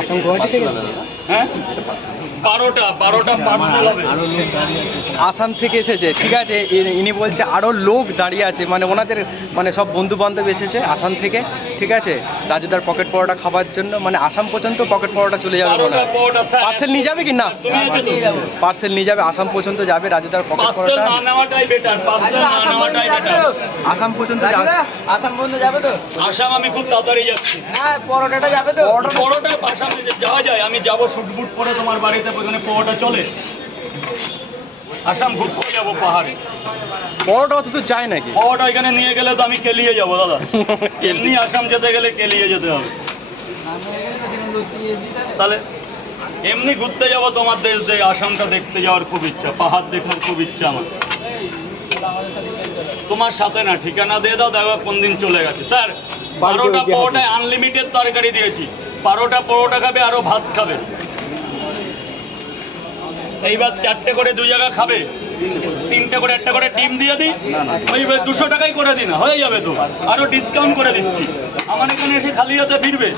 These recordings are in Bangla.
আসাম গুয়াহাটি থেকে হ্যাঁ 12টা পার্সেল হবে। আসাম থেকে এসেছে, ঠিক আছে। ইনি বলছে আরও লোক দাঁড়িয়ে আছে, মানে ওনাদের মানে সব বন্ধু বান্ধব এসেছে আসাম থেকে, ঠিক আছে, রাজুদার পকেট পরোটা খাবার জন্য। মানে আসাম পর্যন্ত পকেট পরোটা চলে যাবে। পার্সেল নিয়ে যাবে কি না? পার্সেল নিয়ে যাবে, আসাম পর্যন্ত যাবে রাজুদার পকেট পরোটা। আসাম পর্যন্ত আসাম পর্যন্ত যাবে তো? আসাম আমি খুব তাড়াতাড়ি যাচ্ছি। হ্যাঁ, পরোটাটা যাবে তো? পরোটা আসাম যাওয়া যায়, আমি যাবো শুটবুট পরে তোমার বাড়িতে, ওখানে পরোটা চলে। আসাম ঘুরতে যাবো পাহাড়ে। পরোটা অত তো যায় নাকি? পরোটা এখানে নিয়ে গেলে তো আমি কেলিয়ে যাবো দাদা। এমনি আসাম যেতে গেলে কেলিয়ে যেতে হবে। তাহলে এমনি ঘুরতে যাবো তোমার দেশ দিয়ে, আসামটা দেখতে যাওয়ার খুব ইচ্ছা, পাহাড় দেখার খুব ইচ্ছা আমার। তোমার সাথে না, ঠিকানা দিয়ে দাও, দেখো কোন দিন চলে গেছে। স্যার 12টা পরোটায় আনলিমিটেড তরকারি দিয়েছি। 12টা পরোটা খাবে, আরো ভাত খাবে। এইবার 4টে করে 2 জায়গা খাবে, 3টে করে 1টা করে ডিম দিয়ে দিই, ওই 200 টাকাই করে দিই না, হয়ে যাবে তো। আরো ডিসকাউন্ট করে দিচ্ছি। আমার এখানে এসে খালি হাতে ফিরবে।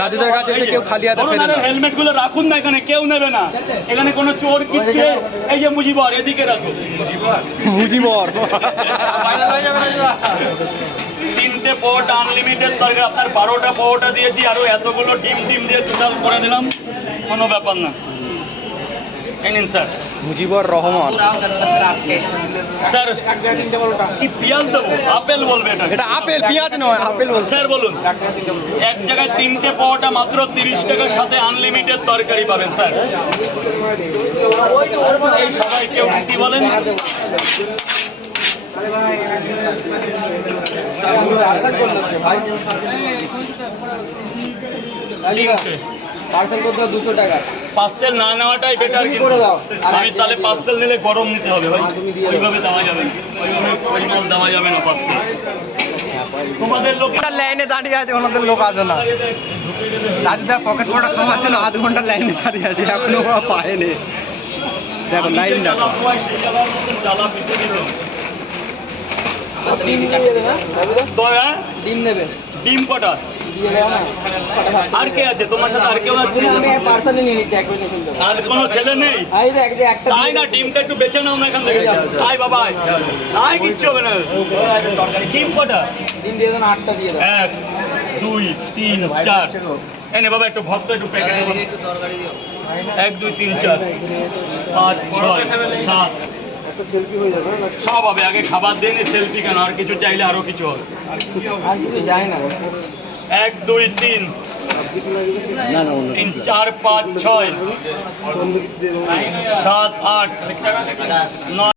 রাজুদার কাছে এসে কেউ খালি হাতে ফেরে না। হেলমেট গুলো রাখুন না, এখানে কেউ নেবে না। এখানে কোনো চোর কিচ্ছে, এই যে মুজিবর এদিকে রাখুন। মুজিবর 3টে পরোটা আনলিমিটেড তরকারি, আপনার 12টা পরোটা দিয়েছি, আরো এতগুলো ডিম দিয়ে টোটাল করে দিলাম, কোনো ব্যাপার না। এই নিন স্যার। মুজিবর রহমান। স্যার কি পেঁয়াজ দেবো? আপেল বলবে এটা? এটা আপেল, পেঁয়াজ নয়, আপেল বলছে। স্যার বলুন। এক জায়গায় 3টে পরোটা মাত্র 30 টাকার সাথে আনলিমিটেড তরকারি পাবেন স্যার। এই সবাই কেউ কি বলেন? পার্সেল করতে 200 টাকা। পার্সেল না নেওয়াটাই বেটার, কিন্তু আমি তাহলে পার্সেল নিলে গরম নিতে হবে ভাই, ওইভাবে দেওয়া যাবে না, ওই মাল দেওয়া যাবে না পার্সেল। তোমাদের লোক লাইনে দাঁড়িয়ে আছে, ওনাদের লোক আসে না। রাজুদার পকেট পরোটা খাওয়ার জন্য 1/2 ঘন্টা লাইনে দাঁড়িয়ে আছে, এখনো পায়নি। দেখো লাইন দেখো। ডিম নেবে? ডিম কটা? আর কে আছে তোমার সাথে? আর কেউ আছে? আর কোনো ছেলে নেই? তাই না, ডিমটা একটু বেছে নাও না এখান থেকে। আয় বাবা, আয়, কিচ্ছু হবে না। ডিম কটা? ডিম দিয়ে দেন 8টা দিয়ে দাও। 1 2 3 4। এনে বাবা একটু ভক্ত, একটু প্যাকেট 1 2 3 4 5 6 7। সব হবে, আগে খাবার দিয়ে নি, সেলফি কেন? আর কিছু চাইলে আরো কিছু হবে। আর কিছু যায় না। 1 2 3 3 4 5 6 7 8 9।